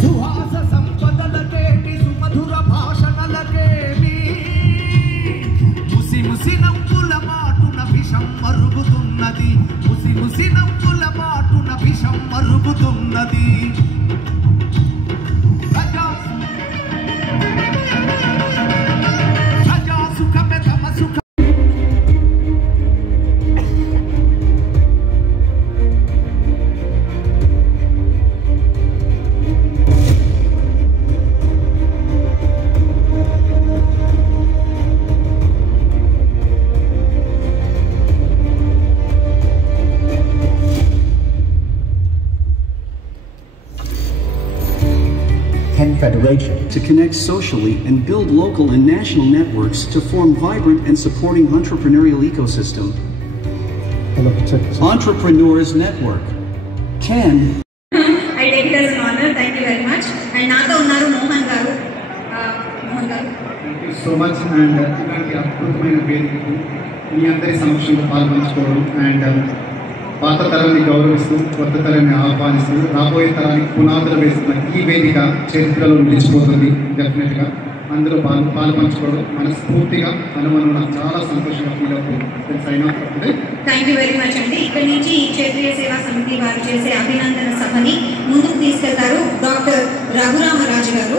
సుహాస సంపదలకేటి సుమధుర భాషణలకేమి ముసి ముసి నవ్వుల మాటున విషం మరుగుతున్నది, ముసి ముసి నవ్వుల మాటున విషం మరుగుతున్నది. Federation to connect socially and build local and national networks to form vibrant and supporting entrepreneurial ecosystem. Entrepreneurs Network. Ken. I take it as an honor. Thank you very much. And Naga Unnaru Mohan Garu. Thank you so much. And ఇలాంటి అద్భుతమైన వేదికకు మీ అందరి సమక్షంలో పాల్పంచుకోవడం and పాత తరాన్ని గౌరవిస్తూ కొత్త తరాన్ని ఆహ్వానిస్తూ రాబోయే తరానికి పునాదులు వేస్తున్న ఈ వేదిక చరిత్రలో నిలిచిపోతుంది. డెఫినెట్గా అందులో పాల్పంచుకోవడం మనస్ఫూర్తిగా అనుమానం చాలా సంతోషంగా ఫీల్ అవుతుంది. సైన్ ఆఫ్ అవుతుంది. థ్యాంక్ యూ వెరీ మచ్ అండి. ఇక్కడి నుంచి క్షేత్రీయ సేవా సమితి వారు చేసే అభినందన సభని ముందుకు తీసుకెళ్తారు డాక్టర్ రఘురామరాజు గారు.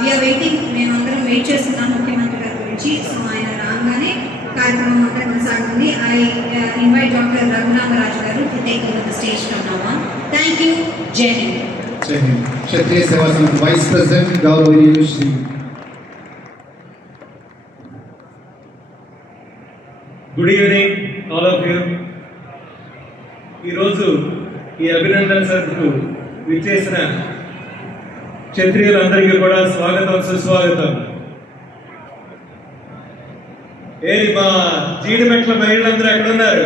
వీఆర్ వెయిటింగ్, మేమందరం వెయిట్ చేస్తున్నాం ముఖ్యమంత్రి గారి గురించి. సో ఆయన రాగానే కార్యక్రమం అంతా కొనసాగుతుంది. ఐ ఇన్వైట్ డాక్టర్ రఘురామరాజు గారు to take over the stage from now on. Thank you. జై హింద్. జై హింద్. క్షత్రియ సేవా సమితి వైస్ ప్రెసిడెంట్ గౌరవనీయులు Shri good evening all of you. ఈరోజు ఈ అభినందన సభకు విచ్చేసిన క్షత్రియులందరికీ కూడా స్వాగతం, సుస్వాగతం. ఏది మా జీడిమెట్ల మహిళలందరూ ఎక్కడున్నారు?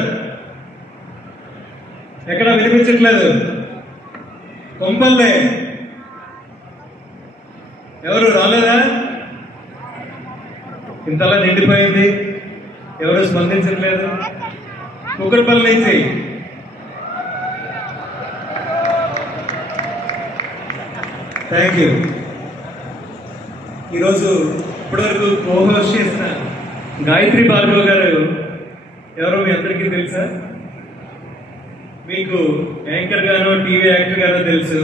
ఎక్కడ వినిపించట్లేదు. కొంపల్లే ఎవరు రాలేదా? ఇంతలా నిండిపోయింది, ఎవరు స్పందించట్లేదు. కుక్కడపల్లి నుంచి థ్యాంక్ యూ. ఈరోజు ఇప్పటివరకు కోహోస్ట్ చేసిన గాయత్రి భార్గవ్ గారు ఎవరో మీ అందరికీ తెలుసా? మీకు యాంకర్ గానో టీవీ యాక్టర్ గానో తెలుసు.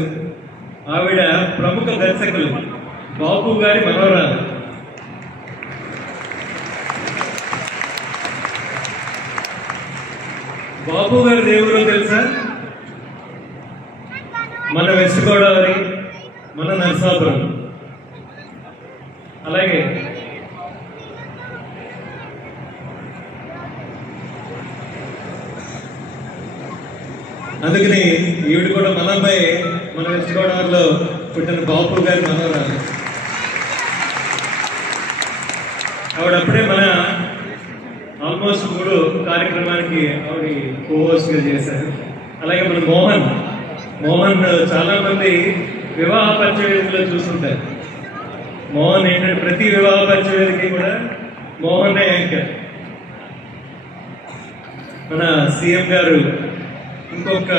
ఆవిడ ప్రముఖ దర్శకులు బాపు గారి మనోరాలు. బాపు గారి దేవుడు తెలుసా? మన వెస్ట్ గోదావరి, మన నరసాపురం. అలాగే అందుకని ఈవిడ కూడా మన అమ్మాయి, మన వెస్ట్ గోదావరిలో పుట్టిన బాపు గారి మనోరాలు. ఆవిడప్పుడే మన ఆల్మోస్ట్ 3 కార్యక్రమానికి ఆవిడ కోహోస్ట్గా చేశారు. అలాగే మన మోహన్ చాలా మంది వివాహ పరిచయంలో చూస్తుంటారు. మోహన్ ఏంటంటే ప్రతి వివాహ పరిచయానికి కూడా మోహనే యాంకర్. మన సీఎం గారు ఇంకొక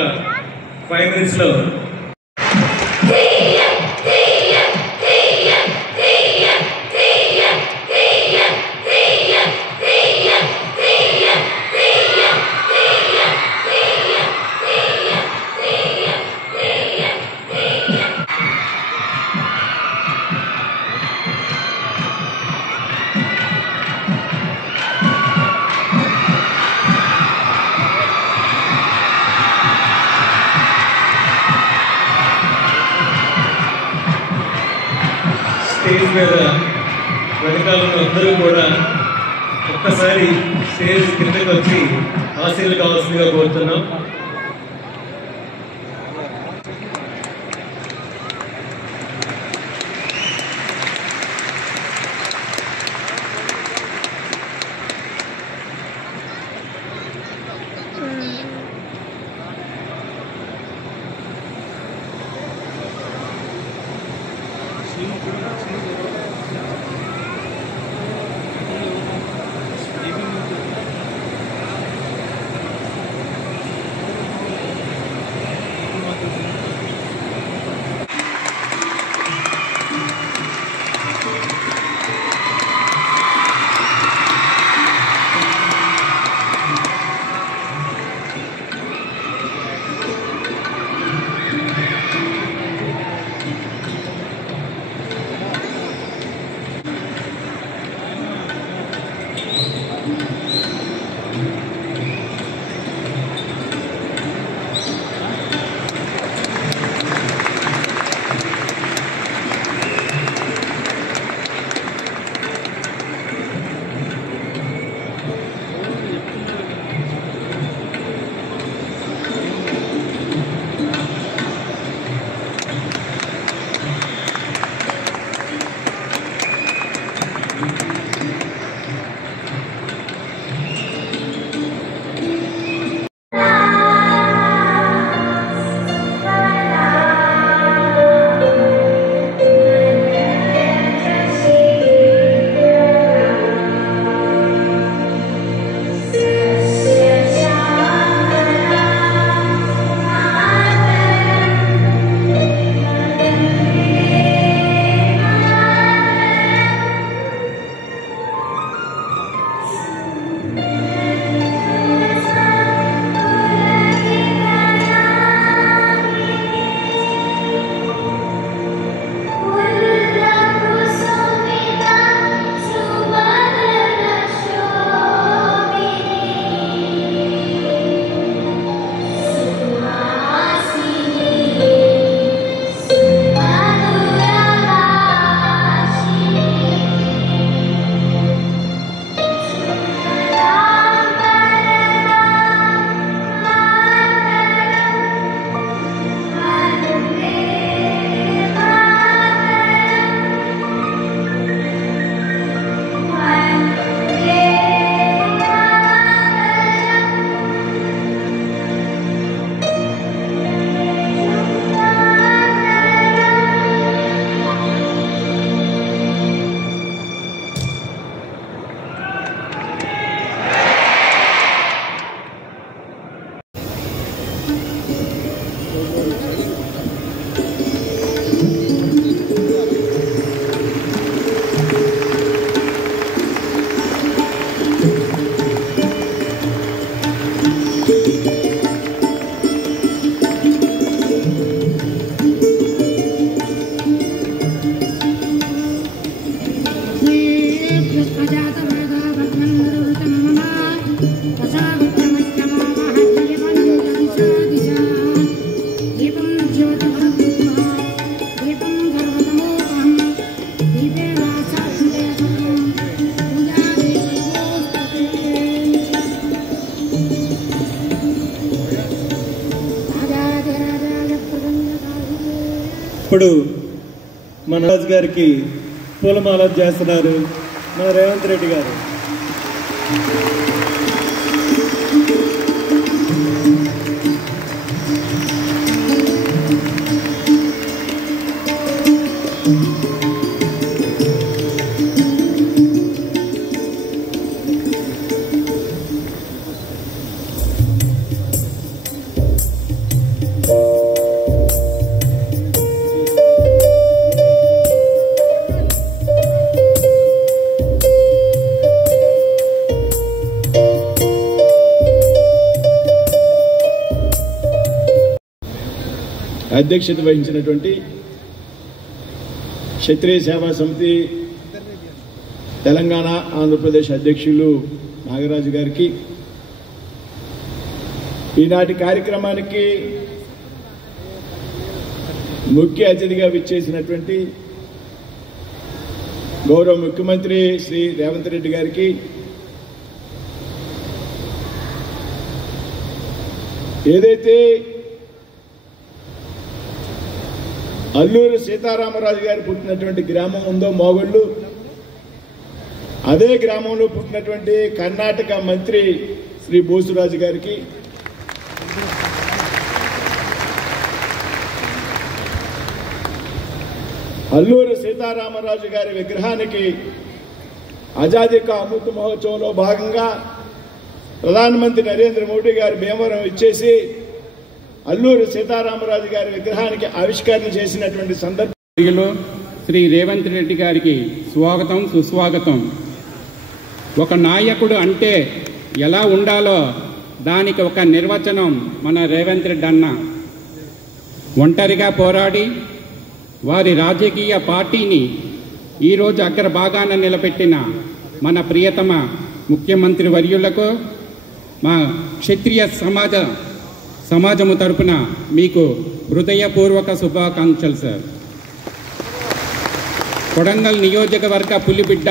5 minutesలో స్టేజ్ మీద వెనకాలను అందరూ కూడా ఒక్కసారి స్టేజ్ కిందకి వచ్చి ఆశీర్లు కావాల్సిందిగా కోరుతున్నాం. ఇప్పుడు మన రాజు గారికి పూలమాల చేస్తున్నారు మన రేవంత్ రెడ్డి గారు. అధ్యక్షత వహించినటువంటి క్షత్రియ సేవా సమితి తెలంగాణ ఆంధ్రప్రదేశ్ అధ్యక్షులు నాగరాజు గారికి, ఈనాటి కార్యక్రమానికి ముఖ్య అతిథిగా విచ్చేసినటువంటి గౌరవ ముఖ్యమంత్రి శ్రీ రేవంత్ రెడ్డి గారికి, ఏదైతే అల్లూరి సీతారామరాజు గారు పుట్టినటువంటి గ్రామం ఉందో మోగొళ్ళు, అదే గ్రామంలో పుట్టినటువంటి కర్ణాటక మంత్రి శ్రీ బోసురాజు గారికి, అల్లూరి సీతారామరాజు గారి విగ్రహానికి ఆజాదీ కా అమృత మహోత్సవంలో భాగంగా ప్రధానమంత్రి నరేంద్ర మోడీ గారు భీమవరం ఇచ్చేసి అల్లూరి సీతారామరాజు గారి విగ్రహానికి ఆవిష్కరణ చేసినటువంటి సందర్భంలో శ్రీ రేవంత్ రెడ్డి గారికి స్వాగతం, సుస్వాగతం. ఒక నాయకుడు అంటే ఎలా ఉండాలో దానికి ఒక నిర్వచనం మన రేవంత్ రెడ్డి అన్న. ఒంటరిగా పోరాడి వారి రాజకీయ పార్టీని ఈరోజు అగ్రభాగాన నిలబెట్టిన మన ప్రియతమ ముఖ్యమంత్రి వర్యులకు మా క్షత్రియ సమాజము తరపున మీకు హృదయపూర్వక శుభాకాంక్షలు సార్. కొడంగల్ నియోజకవర్గ పులిబిడ్డ,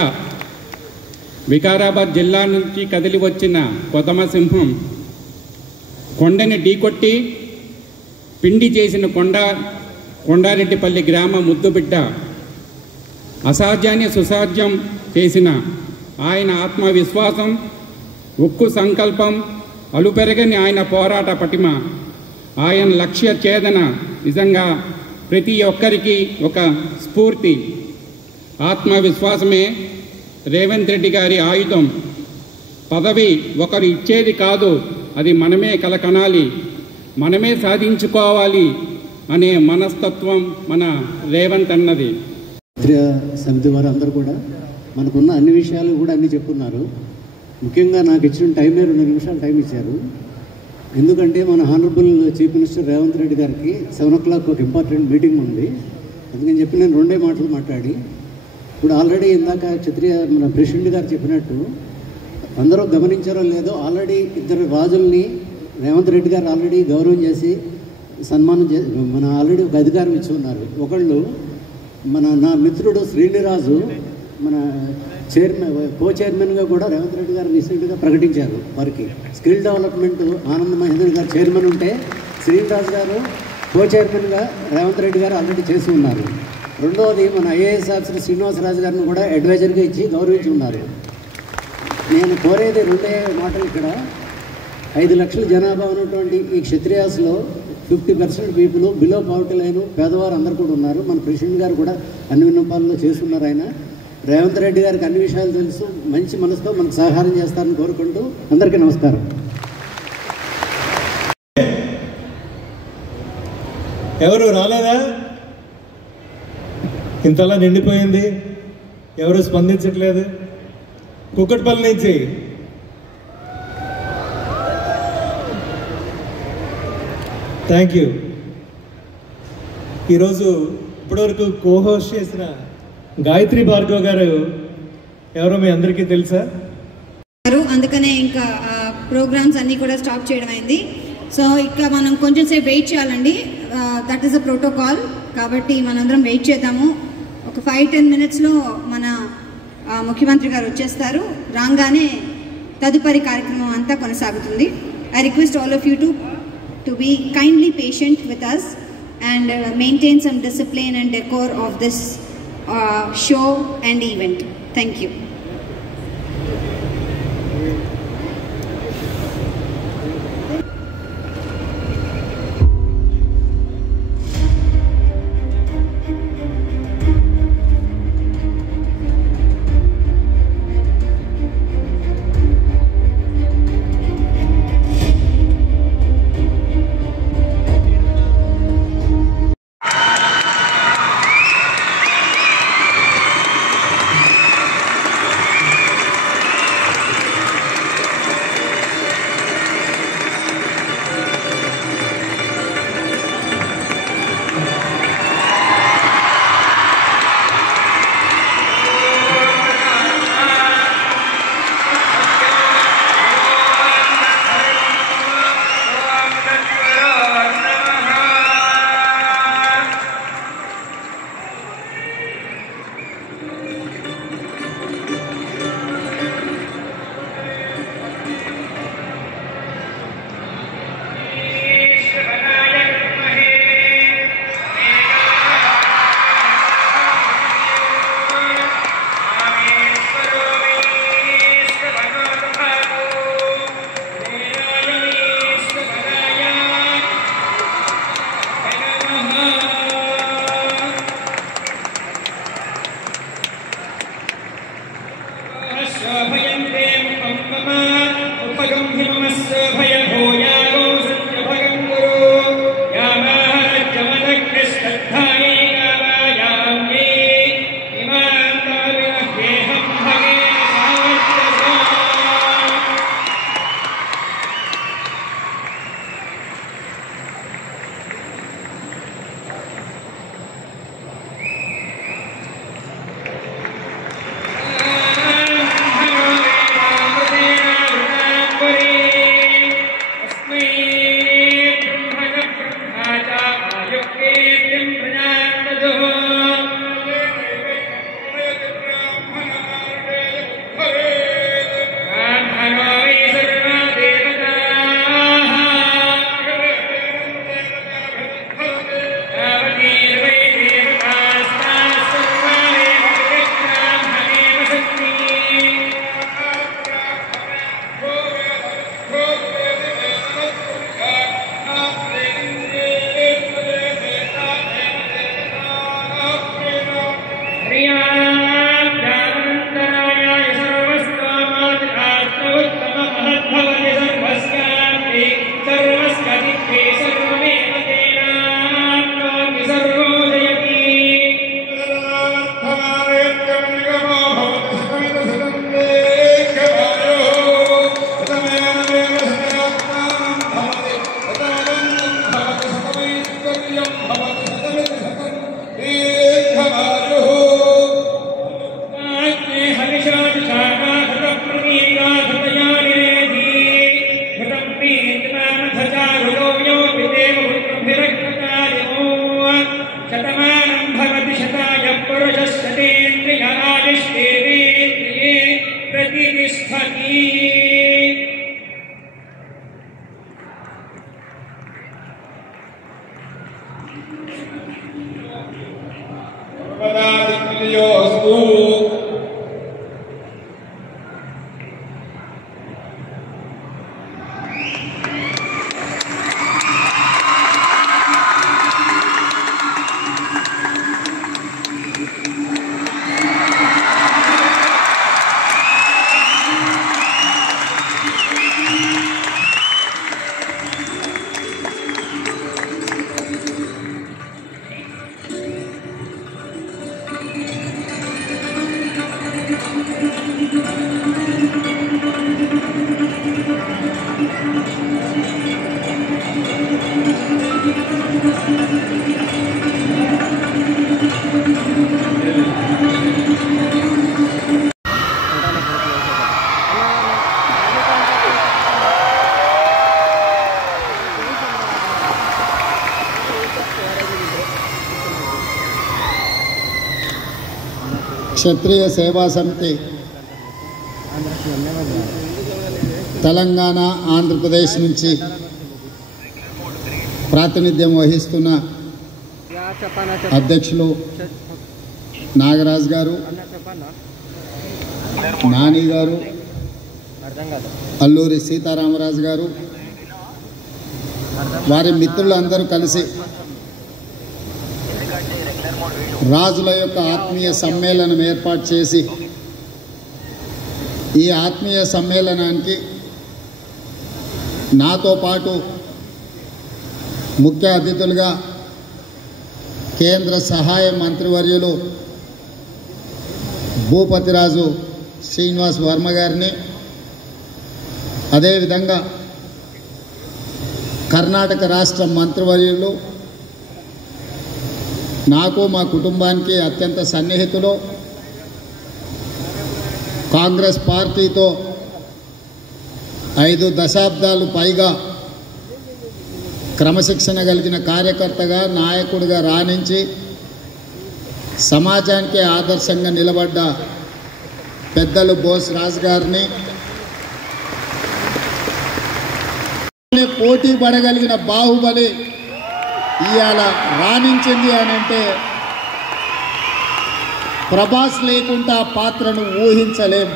వికారాబాద్ జిల్లా నుంచి కదిలి వచ్చిన కొదమ సింహం, కొండని ఢీకొట్టి పిండి చేసిన కొండారెడ్డిపల్లి గ్రామ ముద్దుబిడ్డ, అసాధ్యాన్ని సుసాధ్యం చేసిన ఆయన ఆత్మవిశ్వాసం, ఉక్కు సంకల్పం, అలుపెరగని ఆయన పోరాట పటిమ, ఆయన లక్ష్య ఛేదన నిజంగా ప్రతి ఒక్కరికి ఒక స్ఫూర్తి. ఆత్మవిశ్వాసమే రేవంత్ రెడ్డి గారి ఆయుధం. పదవి ఒకరు ఇచ్చేది కాదు, అది మనమే కలకనాలి, మనమే సాధించుకోవాలి అనే మనస్తత్వం మన రేవంత్ అన్నది. సమితి వారు అందరూ కూడా మనకున్న అన్ని విషయాలు కూడా అన్నీ చెప్పున్నారు. ముఖ్యంగా నాకు ఇచ్చిన టైమే 2 నిమిషాలు టైం ఇచ్చారు. ఎందుకంటే మన honourable chief minister Revanth Reddy గారికి 7 o'clock ఒక ఇంపార్టెంట్ మీటింగ్ ఉంది. అందుకని చెప్పి నేను 2 మాటలు మాట్లాడి, ఇప్పుడు ఆల్రెడీ ఇందాక మన ప్రెసిడెంట్ గారు చెప్పినట్టు అందరూ గమనించారో లేదో, ఆల్రెడీ 2 రాజుల్ని రేవంత్ రెడ్డి గారు ఆల్రెడీ గౌరవం చేసి సన్మానం మన ఆల్రెడీ ఒక అధికారం ఇచ్చి ఉన్నారు. ఒకళ్ళు నా మిత్రుడు శ్రీనిరాజు మన కో చైర్మన్గా కూడా రేవంత్ రెడ్డి గారు రీసెంట్గా ప్రకటించారు. వారికి స్కిల్ డెవలప్మెంట్ ఆనంద్ మహేంద్ర గారు చైర్మన్ ఉంటే శ్రీనిరాజు గారు కో చైర్మన్గా రేవంత్ రెడ్డి గారు ఆల్రెడీ చేసి ఉన్నారు. రెండవది మన ఐఏఎస్ ఆఫీసర్ శ్రీనివాసరాజు గారిని కూడా అడ్వైజర్గా ఇచ్చి గౌరవించి ఉన్నారు. నేను కోరేది 2 మాటలు. ఇక్కడ 5 లక్షల జనాభా ఉన్నటువంటి ఈ క్షత్రియాస్లో 50% పీపుల్ బిలో పవర్టీ లైన్, పేదవారు అందరు కూడా ఉన్నారు. మన ప్రెసిడెంట్ గారు కూడా అన్ని విన్నపాలలో చేస్తున్నారు. ఆయన రేవంత్ రెడ్డి గారికి అన్ని విషయాలు తెలుసు, మంచి మనసుతో మనకు సహాయం చేస్తారని కోరుకుంటూ అందరికీ నమస్కారం. ఎవరు రాలేదా? ఇంతలా నిండిపోయింది, ఎవరు స్పందించట్లేదు. కుక్కట్పల్లి నుంచి థ్యాంక్ యూ. ఈరోజు ఇప్పటివరకు కోహోస్ట్ చేసిన గాయత్రి భార్గవ్ గారు ఎవరో మీ అందరికీ తెలుసా? ఉన్నారు, అందుకనే ఇంకా ప్రోగ్రామ్స్ అన్నీ కూడా స్టాప్ చేయడం అయింది. సో ఇంకా మనం కొంచెం సేపు వెయిట్ చేయాలండి, దట్ ఈస్ అ ప్రోటోకాల్. కాబట్టి మనందరం వెయిట్ చేద్దాము. ఒక 5-10 minutesలో మన ముఖ్యమంత్రి గారు వచ్చేస్తారు. రాగానే తదుపరి కార్యక్రమం అంతా కొనసాగుతుంది. I request all of you to be kindly patient with us and maintain some discipline and decor of this show and event. Thank you. క్షత్రియ సేవా సమితి తెలంగాణ ఆంధ్రప్రదేశ్ నుంచి ప్రాతినిధ్యం వహిస్తున్న అధ్యక్షులు నాగరాజ్ గారు, నాని గారు, అల్లూరి సీతారామరాజు గారు, వారి మిత్రులందరూ కలిసి రాజుల యొక్క ఆత్మీయ సమ్మేళనం ఏర్పాటు చేసి ఈ ఆత్మీయ సమ్మేళనానికి నాతో పాటు ముఖ్య అతిథులుగా కేంద్ర సహాయ మంత్రివర్యులు భూపతిరాజు శ్రీనివాస్ వర్మ గారిని, అదేవిధంగా కర్ణాటక రాష్ట్ర మంత్రివర్యులు నాకు మా కుటుంబానికి అత్యంత సన్నిహితులు, కాంగ్రెస్ పార్టీతో 5 దశాబ్దాలు పైగా క్రమశిక్షణ కలిగిన కార్యకర్తగా, నాయకుడిగా రాణించి సమాజానికి ఆదర్శంగా నిలబడ్డ పెద్దలు బోస్ రాజు గారిని, పోటీ పడగలిగిన బాహుబలి ఇవాళ రాణించింది అని అంటే ప్రభాస్ లేకుండా పాత్రను ఊహించలేం.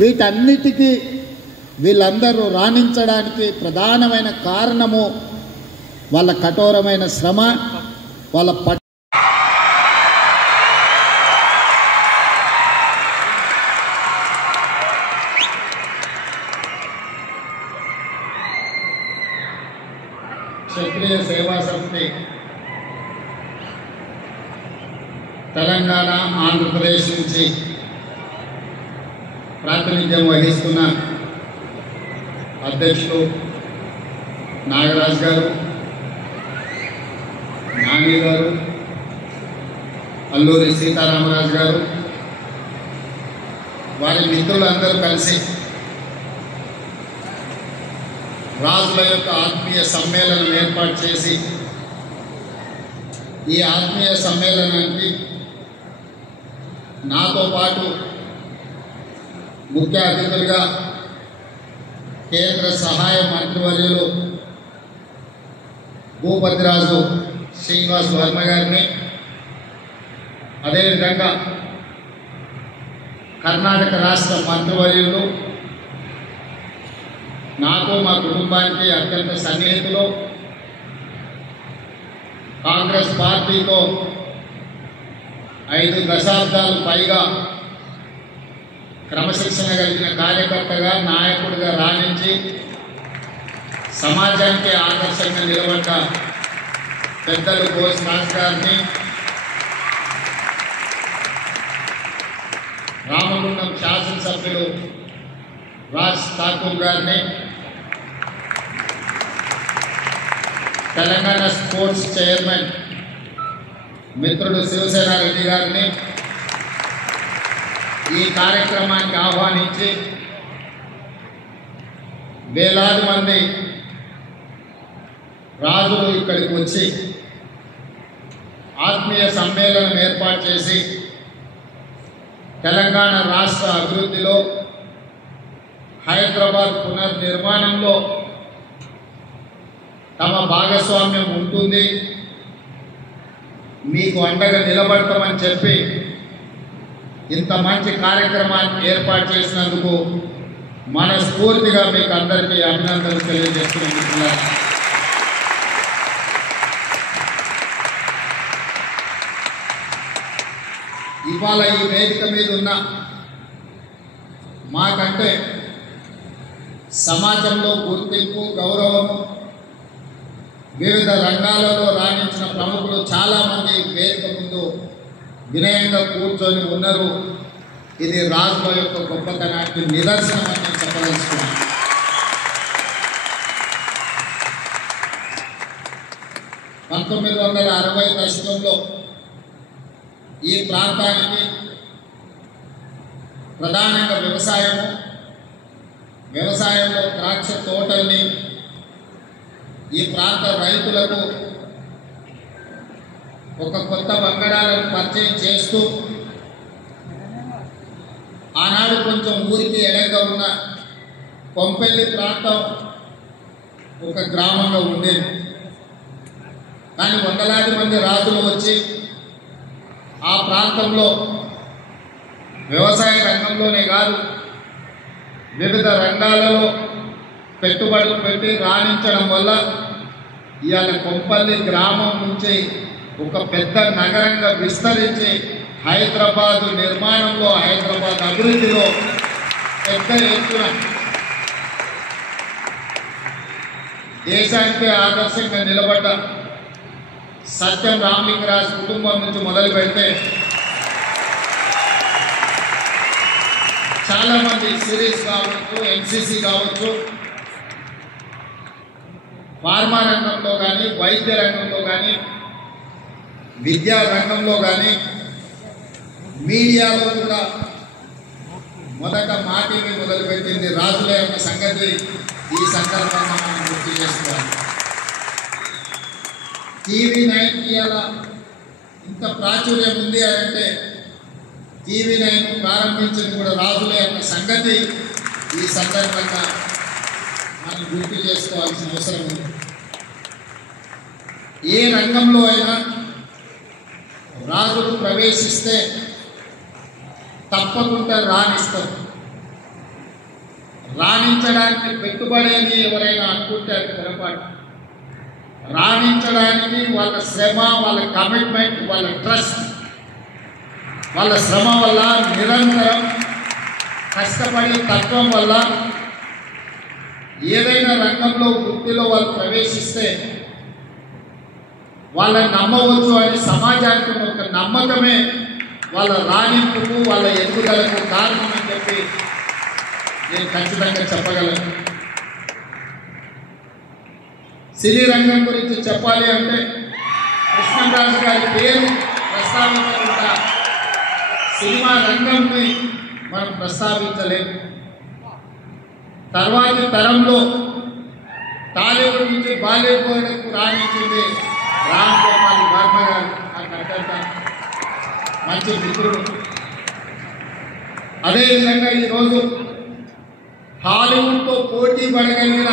వీటన్నిటికీ వీళ్ళందరూ రాణించడానికి ప్రధానమైన కారణము వాళ్ళ కఠోరమైన శ్రమ, వాళ్ళ క్షత్రియ సేవా సమితి తెలంగాణ ఆంధ్రప్రదేశ్ నుంచి ప్రాతినిధ్యం వహిస్తున్న అధ్యక్షులు నాగరాజ్ గారు, నాని గారు, అల్లూరి సీతారామరాజు గారు, వారి మిత్రులందరూ కలిసి రాజుల యొక్క ఆత్మీయ సమ్మేళనం ఏర్పాటు చేసి ఈ ఆత్మీయ సమ్మేళనానికి నాతో పాటు ముఖ్య అతిథులుగా కేంద్ర సహాయ మంత్రివర్యులు భూపతిరాజు శ్రీనివాస్ వర్మ గారిని, అదేవిధంగా కర్ణాటక రాష్ట్ర మంత్రివర్యులు నాకు మా కుటుంబానికి అత్యంత సన్నిహితులు, కాంగ్రెస్ పార్టీతో 5 దశాబ్దాలు పైగా క్రమశిక్షణ కలిగిన కార్యకర్తగా, నాయకుడిగా రాణించి సమాజానికి ఆదర్శంగా నిలబడ్డ పెద్దలు బోస్ రాజు గారిని, రామగుండం శాసనసభ్యులు రాజ్ ఠాకూర్ గారిని, తెలంగాణ స్పోర్ట్స్ చైర్మన్ మిత్రుడు శివసేన రెడ్డి గారిని ఈ కార్యక్రమానికి ఆహ్వానించి వేలాది మంది రాజులు ఇక్కడికి వచ్చి ఆత్మీయ సమ్మేళనం ఏర్పాటు చేసి తెలంగాణ రాష్ట్ర అభివృద్ధిలో, హైదరాబాద్ పునర్నిర్మాణంలో తమ భాగస్వామ్యం ఉంటుంది, మీకు అండగా నిలబడతామని చెప్పి ఇంత మంచి కార్యక్రమాన్ని ఏర్పాటు చేసినందుకు మనస్ఫూర్తిగా మీకు అందరికీ అభినందనలు తెలియజేస్తున్నాను. ఇవాళ ఈ వేదిక మీద ఉన్న మాకంటే సమాజంలో గుర్తింపు, గౌరవము, వివిధ రంగాలలో రాణించిన ప్రముఖులు చాలామంది వేదిక ముందు వినయంగా కూర్చొని ఉన్నారు. ఇది రాజుల యొక్క గొప్పతనానికి నిదర్శనం అని నేను చెప్పదలుచుకున్నాను. దశకంలో ఈ ప్రాంతానికి ప్రధానంగా వ్యవసాయంలో ద్రాక్ష తోటల్ని ఈ ప్రాంత రైతులకు ఒక కొత్త వంగడాలను పరిచయం చేస్తూ ఆనాడు కొంచెం ఊరికి ఎడగా ఉన్న కొంపెల్లి ప్రాంతం ఒక గ్రామంగా ఉండేది. కానీ వందలాది మంది రాజులు వచ్చి ఆ ప్రాంతంలో వ్యవసాయ రంగంలోనే కాదు వివిధ రంగాలలో పెట్టుబడులు పెట్టి రాణించడం వల్ల ఇవాళ కొంపల్లి గ్రామం నుంచి ఒక పెద్ద నగరంగా విస్తరించి హైదరాబాద్ నిర్మాణంలో, హైదరాబాద్ అభివృద్ధిలో పెద్ద ఎత్తున దేశానికి ఆదర్శంగా నిలబడ్డ సత్యం రామలింగరాజు కుటుంబం నుంచి మొదలు పెడితే చాలామంది సిరీస్ కావచ్చు, ఎన్సీసీ కావచ్చు, ఫార్మా రంగంలో కానీ, వైద్య రంగంలో కానీ, విద్యా రంగంలో కానీ, మీడియాలో కూడా మొదట మాటిని మొదలుపెట్టింది రాజుల యొక్క సంగతి ఈ సందర్భంగా మనం గుర్తు చేసుకోవాలి. TV9 అలా ఇంత ప్రాచుర్యం ఉంది అంటే TV9 ప్రారంభించింది కూడా రాజుల యొక్క సంగతి ఈ సందర్భంగా మనం గుర్తు చేసుకోవాల్సిన అవసరం ఉంది. ఏ రంగంలో అయినా రాజులు ప్రవేశిస్తే తప్పకుండా రాణిస్తారు. రాణించడానికి పెట్టుబడి అని ఎవరైనా అనుకుంటే అది పొరపాటు. రాణించడానికి వాళ్ళ శ్రమ, వాళ్ళ కమిట్మెంట్, వాళ్ళ ట్రస్ట్, వాళ్ళ శ్రమ వల్ల, నిరంతరం కష్టపడే తత్వం వల్ల ఏదైనా రంగంలో వృత్తిలో వాళ్ళు ప్రవేశిస్తే వాళ్ళని నమ్మవచ్చు అని సమాజానికి ఒక నమ్మకమే వాళ్ళ రాణింపుకు, వాళ్ళ ఎదుగుదలకు కారణం అని చెప్పి నేను ఖచ్చితంగా చెప్పగలను. సినీ రంగం గురించి చెప్పాలి అంటే కృష్ణరాజు గారి పేరు ప్రస్తావించకుండా సినిమా రంగంని మనం ప్రస్తావించలేము. తర్వాతి తరంలో టాలీవుడ్ నుంచి బాలీవుడ్కు రాణించింది రామ్ గోపాల్ వర్మ గారు. నాకు అత్యంత మంచి మిత్రుడు. అదేవిధంగా ఈరోజు హాలీవుడ్తో పోటీ పడగలిగిన,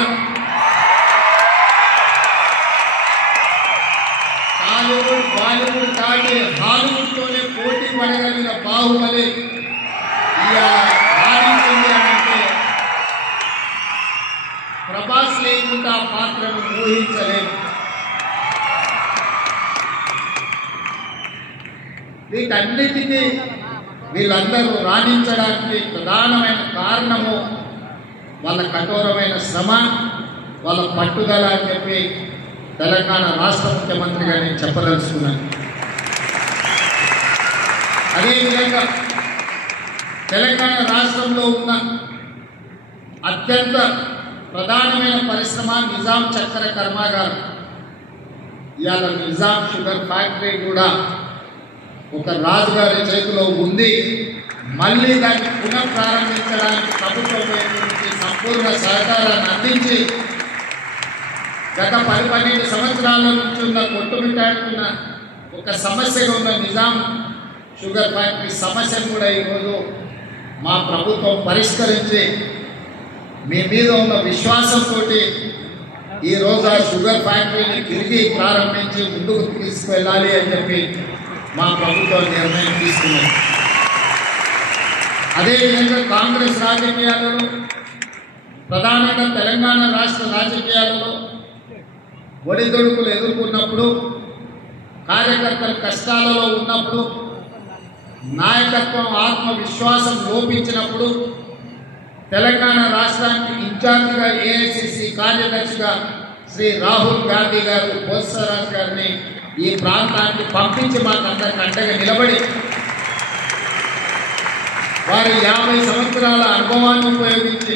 టాలీవుడ్ బాలీవుడ్ దాటి హాలీవుడ్తోనే పోటీ పడగలిగిన బాహుబలి రాణించింది అంటే ప్రభాస్ లేకుండా ఆ పాత్రను ఊహించలేదు. వీటన్నిటికీ వీళ్ళందరూ రాణించడానికి ప్రధానమైన కారణము వాళ్ళ కఠోరమైన శ్రమ, వాళ్ళ పట్టుదల అని చెప్పి తెలంగాణ రాష్ట్ర ముఖ్యమంత్రిగా నేను చెప్పదలుచుకున్నాను. అదేవిధంగా తెలంగాణ రాష్ట్రంలో ఉన్న అత్యంత ప్రధానమైన పరిశ్రమ నిజాం చక్కెర కర్మాగారం. ఇవాళ నిజాం షుగర్ ఫ్యాక్టరీ కూడా ఒక రాజుగారి చేతిలో ఉంది. మళ్ళీ దాన్ని పునఃప్రారంభించడానికి ప్రభుత్వం నుంచి సంపూర్ణ సహకారాన్ని అందించి గత 10-12 సంవత్సరాల నుంచి ఉన్న కొట్టుమిట్టాడుతున్న ఒక సమస్యగా ఉన్న నిజాం షుగర్ ఫ్యాక్టరీ సమస్యను కూడా ఈరోజు మా ప్రభుత్వం పరిష్కరించి మీ మీద ఉన్న విశ్వాసంతో ఈరోజు ఆ షుగర్ ఫ్యాక్టరీని తిరిగి ప్రారంభించి ముందుకు తీసుకువెళ్ళాలి అని చెప్పి మా ప్రభుత్వం నిర్ణయం తీసుకున్నది. అదేవిధంగా కాంగ్రెస్ రాజకీయాలలో, ప్రధానంగా తెలంగాణ రాష్ట్ర రాజకీయాలలో ఒడిదొడుకులు ఎదుర్కొన్నప్పుడు, కార్యకర్తల కష్టాలలో ఉన్నప్పుడు, నాయకత్వం ఆత్మవిశ్వాసం లోపించినప్పుడు తెలంగాణ రాష్ట్రానికి ఇన్ఛార్జిగా ఏఐసిసి కార్యదర్శిగా శ్రీ రాహుల్ గాంధీ గారు బొత్సరాజు గారిని ఈ ప్రాంతానికి పంపించి మాకందరికి అండగా నిలబడి వారి 50 సంవత్సరాల అనుభవాన్ని ఉపయోగించి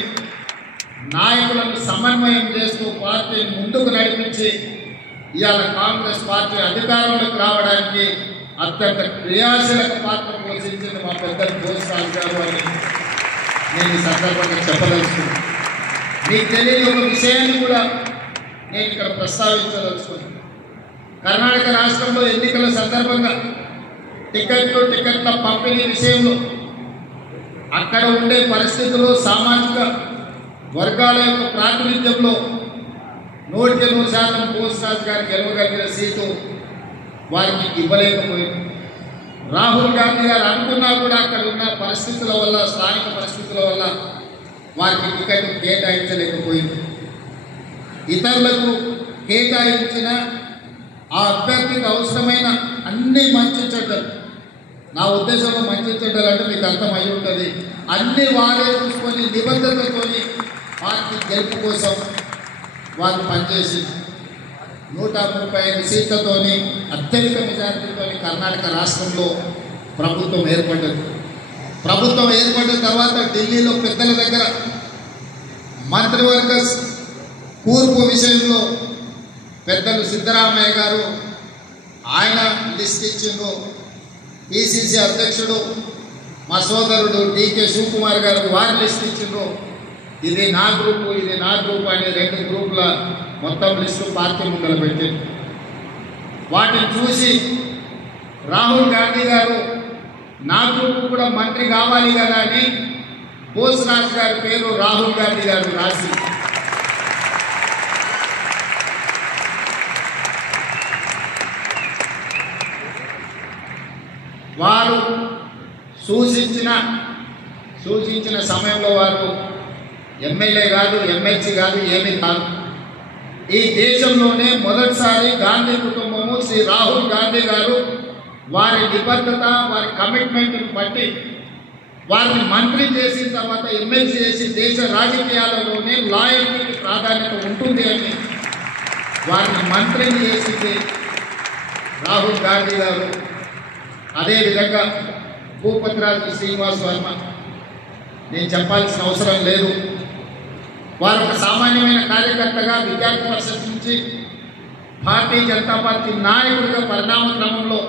నాయకులను సమన్వయం చేస్తూ పార్టీని ముందుకు నడిపించి ఇవాళ కాంగ్రెస్ పార్టీ అధికారంలోకి రావడానికి అత్యంత క్రియాశీలక పాత్ర పోషించింది మా పెద్దలు బొత్సరాజు గారు అని నేను ఈ సందర్భంగా చెప్పదలుచుకున్నాను. మీకు తెలియని ఒక విషయాన్ని కూడా నేను ఇక్కడ ప్రస్తావించదలుచుకున్నాను. కర్ణాటక రాష్ట్రంలో ఎన్నికల సందర్భంగా టికెట్ల పంపిణీ విషయంలో అక్కడ ఉండే పరిస్థితులు సామాజిక వర్గాల యొక్క ప్రాతినిధ్యంలో 100% బోస్రాజ్ గారు గెలవగలిగిన సీటు వారికి ఇవ్వలేకపోయింది. రాహుల్ గాంధీ గారు అనుకున్నా కూడా అక్కడ ఉన్న పరిస్థితుల వల్ల, స్థానిక పరిస్థితుల వల్ల వారికి టికెట్ కేటాయించలేకపోయింది. ఇతరులకు కేటాయించిన ఆ అభ్యర్థికి అవసరమైన అన్ని మంచి చెడ్డలు, నా ఉద్దేశంలో మంచి చెడ్డలు అంటే మీకు అర్థమై ఉంటుంది, అన్ని వారే చూసుకొని నిబద్ధతతోని పార్టీ గెలుపు కోసం వారు పనిచేసి 135 సీట్లతోని అత్యధిక మెజారిటీతో కర్ణాటక రాష్ట్రంలో ప్రభుత్వం ఏర్పడ్డది. ప్రభుత్వం ఏర్పడిన తర్వాత ఢిల్లీలో పెద్దల దగ్గర మంత్రివర్గ కూర్పు విషయంలో పెద్దలు సిద్ధరామయ్య గారు ఆయన లిస్ట్ ఇచ్చిండ్రు. పిసిసి అధ్యక్షుడు మా సోదరుడు డికే శివకుమార్ గారు వారి లిస్ట్ ఇచ్చిండ్రు. ఇది నా గ్రూపు, ఇది నా గ్రూపు అనే 2 గ్రూపుల మొత్తం లిస్టు పార్టీ ముందర పెట్టింది. వాటిని చూసి రాహుల్ గాంధీ గారు నా గ్రూపు కూడా మంత్రి కావాలి కదా అని బోస్రాజ్ గారి పేరు రాహుల్ గాంధీ గారు రాసి వారు సూచించిన సమయంలో వారు ఎమ్మెల్యే కాదు, ఎమ్మెల్సీ కాదు, ఏమీ కాదు. ఈ దేశంలోనే మొదటిసారి గాంధీ కుటుంబము, శ్రీ రాహుల్ గాంధీ గారు వారి నిబద్ధత, వారి కమిట్మెంట్ని బట్టి వారిని మంత్రి చేసిన తర్వాత ఎమ్మెల్సీ చేసి దేశ రాజకీయాలలోనే లాయల్టీకి ప్రాధాన్యత ఉంటుంది అని వారిని మంత్రిని చేసింది రాహుల్ గాంధీ గారు. అదేవిధంగా భూపతిరాజు శ్రీనివాస్ వర్మ, నేను చెప్పాల్సిన అవసరం లేదు. వారు ఒక సామాన్యమైన కార్యకర్తగా విద్యార్థి పరిషత్ నుంచి భారతీయ జనతా పార్టీ నాయకుడిగా పరిణామ క్రమంలో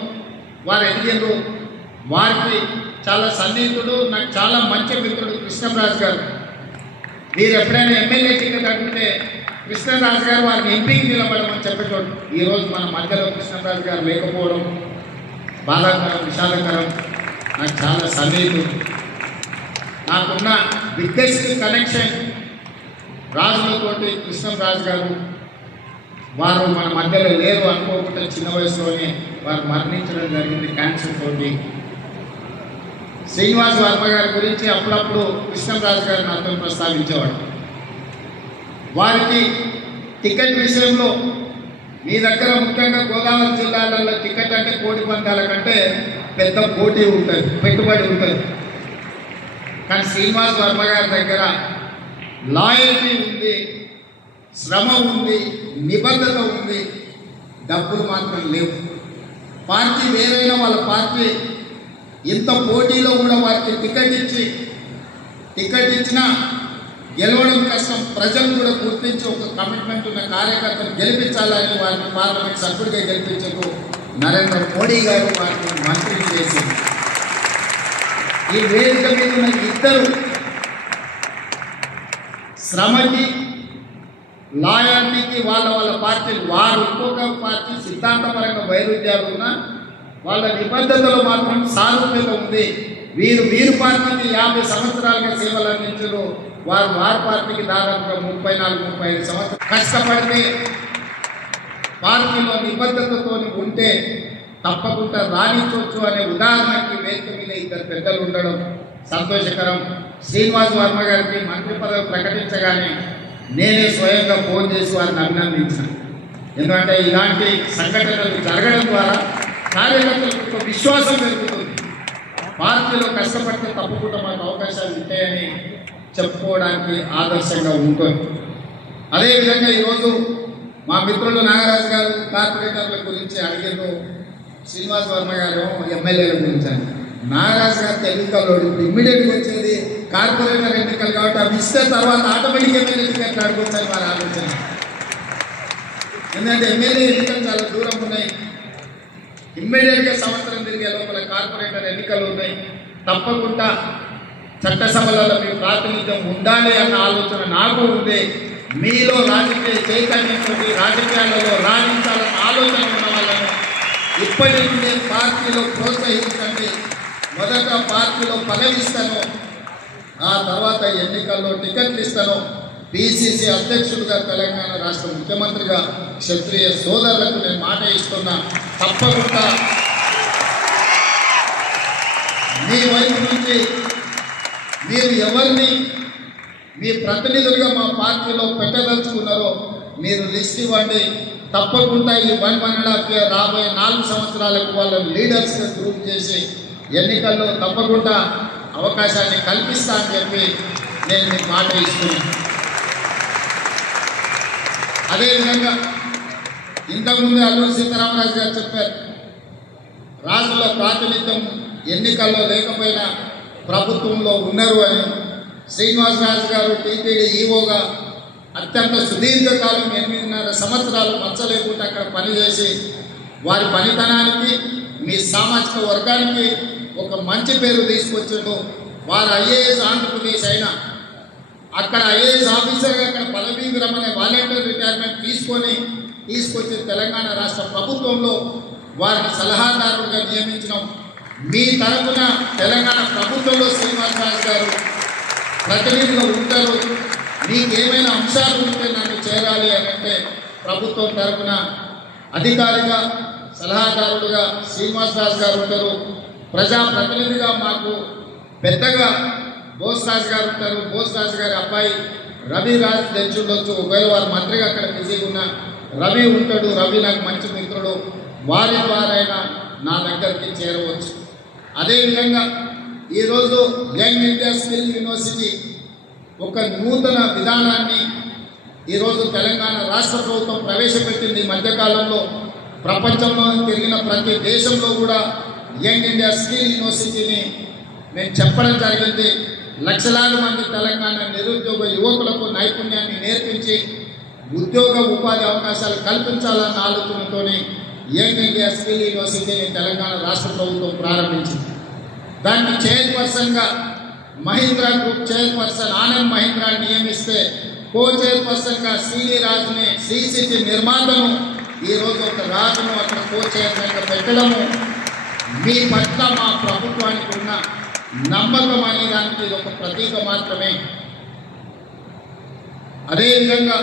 వారు ఎదిగారు. వారికి చాలా సన్నిహితుడు, నాకు చాలా మంచి మిత్రుడు కృష్ణరాజు గారు. మీరు ఎప్పుడైనా ఎమ్మెల్యే టికెట్ అడిగితే కృష్ణరాజు గారు వారిని ఎంపీకి నిలబడమని చెప్పేటోడు. ఈరోజు మన మధ్యలో కృష్ణరాజు గారు లేకపోవడం బాధాకరం, విషాదకరం. నాకు చాలా సన్నిహితుడు. నాకున్న బిగ్గెస్ట్ కనెక్షన్ రాజులతోటి కృష్ణరాజు గారు. వారు మన మధ్యలో లేరు అనుకోకుండా చిన్న వయసులోనే వారు మరణించడం జరిగింది క్యాన్సర్ తోటి. శ్రీనివాస్ వర్మ గారి గురించి అప్పుడప్పుడు కృష్ణరాజు గారు నాతో ప్రస్తావించేవాడు. వారికి టికెట్ విషయంలో మీ దగ్గర ముఖ్యంగా గోదావరి జిల్లాలలో టికెట్ అంటే కోడి పందాల కంటే పెద్ద పోటీ ఉంటుంది, పెట్టుబడి ఉంటుంది. కానీ శ్రీనివాస్ వర్మ గారి దగ్గర లాయల్టీ ఉంది, శ్రమ ఉంది, నిబద్ధత ఉంది, డబ్బులు మాత్రం లేవు. పార్టీ వేరైనా వాళ్ళ పార్టీ ఇంత పోటీలో కూడా వారికి టికెట్ ఇచ్చినా గెలవడం కష్టం. ప్రజలు కూడా గుర్తించి ఒక కమిట్మెంట్ ఉన్న కార్యకర్తను గెలిపించాలని వారిని పార్లమెంట్ సభ్యుడిగా గెలిపించకు నరేంద్ర మోడీ గారు వారిని మంత్రిని చేసింది. ఈ వేదిక మీద ఉన్న ఇద్దరు శ్రమకి, లాయల్టీకి వాళ్ళ పార్టీలు, వారు ఇంకొక పార్టీ సిద్ధాంతపరంగా వైరుధ్యాలు ఉన్న వాళ్ళ నిబద్ధతలో మాత్రం సారూప్యత ఉంది. వీరు పార్టీకి 50 సంవత్సరాలుగా సేవలు అందించారు. వారి పార్టీకి దాదాపుగా 34-35 సంవత్సరాలు కష్టపడితే పార్టీలో నిబద్ధతతో ఉంటే తప్పకుండా రాణించవచ్చు అనే ఉదాహరణకి వేదిక మీద ఇద్దరు పెద్దలు ఉండడం సంతోషకరం. శ్రీనివాస్ వర్మ గారికి మంత్రి పదవి ప్రకటించగానే నేనే స్వయంగా ఫోన్ చేసి వారిని అభినందించాను. ఎందుకంటే ఇలాంటి సంఘటనలు జరగడం ద్వారా కార్యకర్తలకు ఒక విశ్వాసం పెరుగుతుంది. పార్టీలో కష్టపడితే తప్పకుండా మనకు అవకాశాలు ఉంటాయని చెప్పుకోవడానికి ఆదర్శంగా ఉంటుంది. అదేవిధంగా ఈరోజు మా మిత్రులు నాగరాజు గారు కార్పొరేటర్ల గురించి అడిగారు, శ్రీనివాస్ వర్మ గారు ఎమ్మెల్యేల గురించి అని. నాగరాజు గారు ఎన్నికల్లో ఇమ్మీడియట్గా వచ్చేది కార్పొరేటర్ ఎన్నికలు కాబట్టి అవి ఇస్తే తర్వాత ఆటోమేటిక్ ఎమ్మెల్యే టికెట్లు అడుగుతారు వారి ఆలోచన. ఎందుకంటే ఎమ్మెల్యే ఎన్నికలు చాలా దూరం ఉన్నాయి. ఇమ్మీడియట్గా సంవత్సరం తిరిగే లోపల కార్పొరేటర్ ఎన్నికలు ఉన్నాయి. తప్పకుండా చట్టసభలలో మీ ప్రాతినిధ్యం ఉండాలి అన్న ఆలోచన నాకు ఉంది. మీలో రాజకీయ చైతన్యంతో రాజకీయాలలో రాణించాలన్న ఆలోచన ఉన్న వాళ్ళ ఇప్పటి నుండి పార్టీలో ప్రోత్సహించండి. మొదట పార్టీలో పదవి ఇస్తాను, ఆ తర్వాత ఎన్నికల్లో టికెట్లు ఇస్తాను. పిసిసి అధ్యక్షుడిగా తెలంగాణ రాష్ట్ర ముఖ్యమంత్రిగా క్షత్రియ సోదరులకు నేను మాట ఇస్తున్నా. తప్పకుండా మీ వైపు నుంచి మీరు ఎవరిని మీ ప్రతినిధులుగా మా పార్టీలో పెట్టదలుచుకున్నారో మీరు లిస్ట్ ఇవ్వండి. తప్పకుండా ఈ 1.5 year రాబోయే 4 సంవత్సరాలకు వాళ్ళ లీడర్స్గా గ్రూప్ చేసి ఎన్నికల్లో తప్పకుండా అవకాశాన్ని కల్పిస్తా అని చెప్పి నేను మీకు మాట ఇస్తున్నాను. అదేవిధంగా ఇంతకుముందు అల్లూరి సీతారామరాజు గారు చెప్పారు, రాజుల ప్రాతినిధ్యం ఎన్నికల్లో లేకపోయినా ప్రభుత్వంలో ఉన్నారు అని. శ్రీనివాసరాజు గారు టీటీడీ ఈవోగా అత్యంత సుదీర్ఘకాలం 8.5 సంవత్సరాలు మచ్చలేకుండా అక్కడ పనిచేసి వారి పనితనానికి మీ సామాజిక వర్గానికి ఒక మంచి పేరు తీసుకొచ్చిండు. వారు ఐఏఎస్ ఆంధ్రప్రదేశ్ అయినా అక్కడ ఐఏఎస్ ఆఫీసర్గా అక్కడ పదవీ విరమణ వాలంటీర్ రిటైర్మెంట్ తీసుకొచ్చి తెలంగాణ రాష్ట్ర ప్రభుత్వంలో వారిని సలహాదారులుగా నియమించడం. మీ తరఫున తెలంగాణ ప్రభుత్వంలో శ్రీనివాసరాజు గారు ప్రతినిధులు ఉంటారు. మీకేమైనా అంశాలు ఉంటే నన్ను చేరాలి అని అంటే ప్రభుత్వం తరఫున అధికారిగా సలహాదారులుగా శ్రీనివాసరాజు గారు ఉంటారు. ప్రజాప్రతినిధిగా మాకు పెద్దగా బోస్రాజు గారు ఉంటారు. బోస్రాజు గారి అబ్బాయి రవిరాజు తెచ్చి ఉండొచ్చు. ఒకవేళ వారు మంత్రిగా అక్కడ బిజీగా ఉన్న రవి ఉంటాడు. రవి నాకు మంచి మిత్రుడు. వారి ద్వారైనా నా దగ్గరికి చేరవచ్చు. అదేవిధంగా ఈరోజు యంగ్ ఇండియా స్కిల్ యూనివర్సిటీ ఒక నూతన విధానాన్ని ఈరోజు తెలంగాణ రాష్ట్ర ప్రభుత్వం ప్రవేశపెట్టింది. మధ్యకాలంలో ప్రపంచంలో తిరిగిన ప్రతి దేశంలో కూడా యంగ్ ఇండియా స్కిల్ యూనివర్సిటీని మేము చెప్పడం జరిగింది. లక్షలాది మంది తెలంగాణ నిరుద్యోగ యువకులకు నైపుణ్యాన్ని నేర్పించి ఉద్యోగ ఉపాధి అవకాశాలు కల్పించాలన్న ఆలోచనతో యంగ్ ఇండియా స్కిల్ యూనివర్సిటీని తెలంగాణ రాష్ట్ర ప్రభుత్వం ప్రారంభించింది. దానికి చైర్పర్సన్గా మహీంద్రా గ్రూప్ చైర్పర్సన్ ఆనంద్ మహీంద్రా నియమిస్తే కో చైర్పర్సన్గా సిడి రాజుని సిసిటి నిర్మాతను ఈరోజు ఒక రాజును అక్కడ కో చైర్మన్గా పెట్టడము మీ పట్ల మా ప్రభుత్వానికి ఉన్న నమ్మకం అనే దానికి ఇది ఒక ప్రతీక మాత్రమే. అదేవిధంగా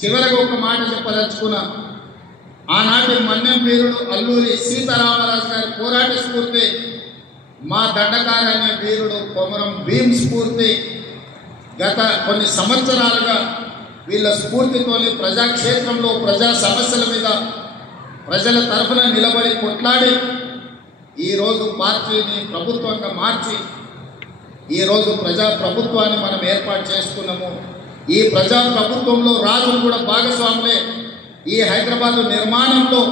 చివరికి ఒక మాట చెప్పదలుచుకున్నా. ఆనాటి మన్యం వీరుడు అల్లూరి సీతారామరాజు గారి పోరాట స్ఫూర్తి, మా దండకార అనే వీరుడు కొమరం భీమ్ స్ఫూర్తి గత కొన్ని సంవత్సరాలుగా వీళ్ళ స్ఫూర్తితోని ప్రజాక్షేత్రంలో ప్రజా సమస్యల మీద ప్రజల తరఫున నిలబడి కొట్లాడి ఈరోజు పార్టీని ప్రభుత్వంగా మార్చి ఈరోజు ప్రజా ప్రభుత్వాన్ని మనం ఏర్పాటు చేసుకున్నాము. ఈ ప్రజా ప్రభుత్వంలో రాజులు కూడా భాగస్వాములే. ఈ హైదరాబాద్ నిర్మాణంలో,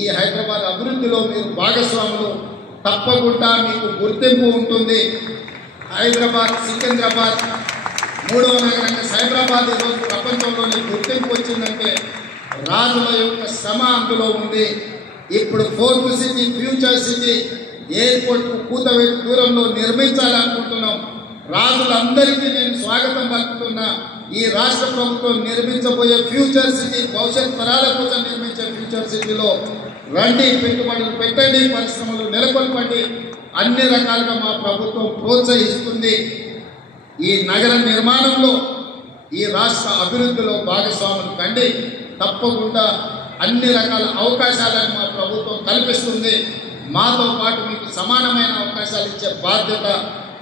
ఈ హైదరాబాద్ అభివృద్ధిలో మీరు భాగస్వాములు. తప్పకుండా మీకు గుర్తింపు ఉంటుంది. హైదరాబాద్ సికింద్రాబాద్ మూడవ నగరంగా సైబరాబాద్ ఈరోజు ప్రపంచంలోనే గుర్తింపు వచ్చిందంటే రాజుల యొక్క శ్రమ అందులో ఉంది. ఇప్పుడు 4th సిటీ ఫ్యూచర్ సిటీ ఎయిర్పోర్ట్కు కూతవేటి దూరంలో నిర్మించాలనుకుంటున్నాం. రాజులందరికీ నేను స్వాగతం పలుకుతున్నా. ఈ రాష్ట్ర ప్రభుత్వం నిర్మించబోయే ఫ్యూచర్ సిటీ, భవిష్యత్ తరాల కోసం నిర్మించే ఫ్యూచర్ సిటీలో రండి, పెట్టుబడులు పెట్టండి, పరిశ్రమలు నెలకొల్పండి. అన్ని రకాలుగా మా ప్రభుత్వం ప్రోత్సహిస్తుంది. ఈ నగర నిర్మాణంలో, ఈ రాష్ట్ర అభివృద్ధిలో భాగస్వాములు కండి. తప్పకుండా అన్ని రకాల అవకాశాలను మా ప్రభుత్వం కల్పిస్తుంది. మాతో పాటు మీకు సమానమైన అవకాశాలు ఇచ్చే బాధ్యత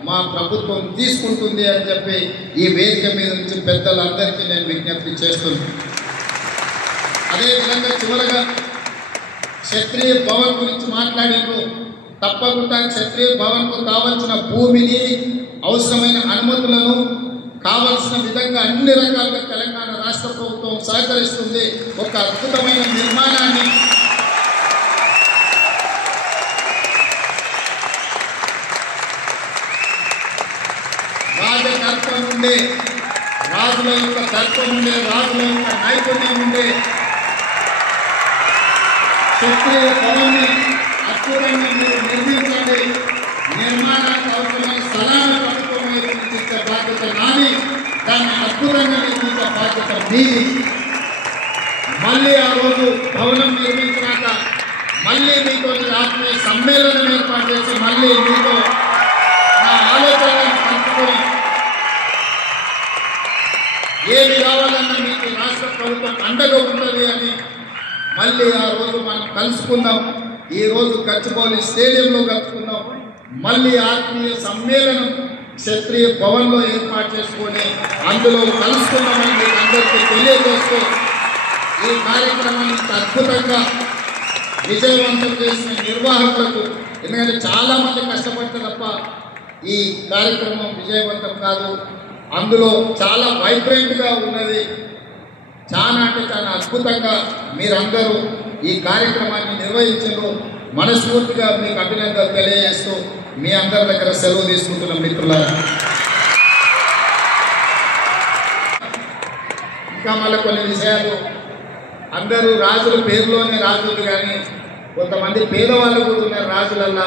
మా ప్రభుత్వం తీసుకుంటుంది అని చెప్పి ఈ వేదిక మీద నుంచి పెద్దలందరికీ నేను విజ్ఞప్తి చేస్తున్నాను. అదేవిధంగా చివరగా క్షత్రియ భవన్ గురించి మాట్లాడారు. తప్పకుండా క్షత్రియ భవన్కు కావలసిన భూమిని, అవసరమైన అనుమతులను కావలసిన విధంగా అన్ని రకాలుగా తెలంగాణ రాష్ట్ర ప్రభుత్వం సహకరిస్తుంది. ఒక అద్భుతమైన నిర్మాణాన్ని రాజతత్వం ఉండే, రాజుల యొక్క తత్వం ఉండే, రాజుల యొక్క నైపుణ్యం ఉండే క్షత్రియ భవన్ని అద్భుతంగా మీరు నిర్మించండి. నిర్మాణానికి అవసరమైన స్థలాన్ని ప్రభుత్వం నిర్మించే బాధ్యత నాది. దాన్ని అద్భుతంగా నిర్మించే బాధ్యత మీది. మళ్ళీ ఆ రోజు భవనం నిర్మించినాక మళ్ళీ మీతో ఆత్మీయ సమ్మేళనం ఏర్పాటు చేసి మళ్ళీ మీతో నా ఆలోచనలను పంచుకొని ఏది కావాలన్నా మీకు రాష్ట్ర ప్రభుత్వం అండగా ఉంటుంది అని మళ్ళీ ఆ రోజు మనం కలుసుకుందాం. ఈరోజు గచ్చిబౌలి స్టేడియంలో కలుసుకుందాం. మళ్ళీ ఆత్మీయ సమ్మేళనం క్షత్రియ భవన్లో ఏర్పాటు చేసుకొని అందులో కలుసుకున్నామని మీకు అందరికీ తెలియజేస్తూ ఈ కార్యక్రమాన్ని అద్భుతంగా విజయవంతం చేసిన నిర్వాహకులకు, ఎందుకంటే చాలామంది కష్టపడితే తప్ప ఈ కార్యక్రమం విజయవంతం కాదు. అందులో చాలా వైబ్రెంట్గా ఉన్నది. చాలా అంటే చాలా అద్భుతంగా మీరందరూ ఈ కార్యక్రమాన్ని నిర్వహించారు. మనస్ఫూర్తిగా మీకు అభినందనలు తెలియజేస్తూ మీ అందరి దగ్గర సెలవు తీసుకుంటున్న మిత్రులారా, ఇంకా మళ్ళీ కొన్ని విషయాలు, అందరూ రాజుల పేరులోనే రాజులు, కానీ కొంతమంది పేదవాళ్ళు కూడా ఉన్నారు రాజులల్లా.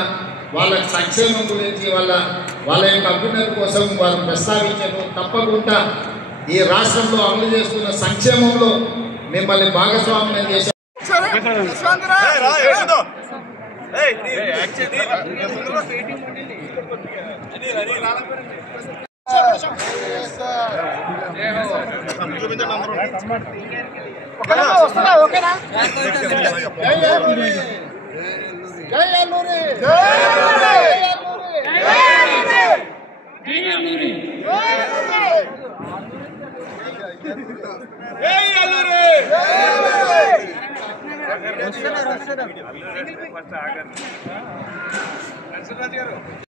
వాళ్ళ సంక్షేమం గురించి వాళ్ళ యొక్క అభ్యున్నతి కోసం వారు ప్రస్తావించారు. తప్పకుండా ఈ రాష్ట్రంలో అమలు చేస్తున్న సంక్షేమంలో మిమ్మల్ని భాగస్వామ్యం చేశారు.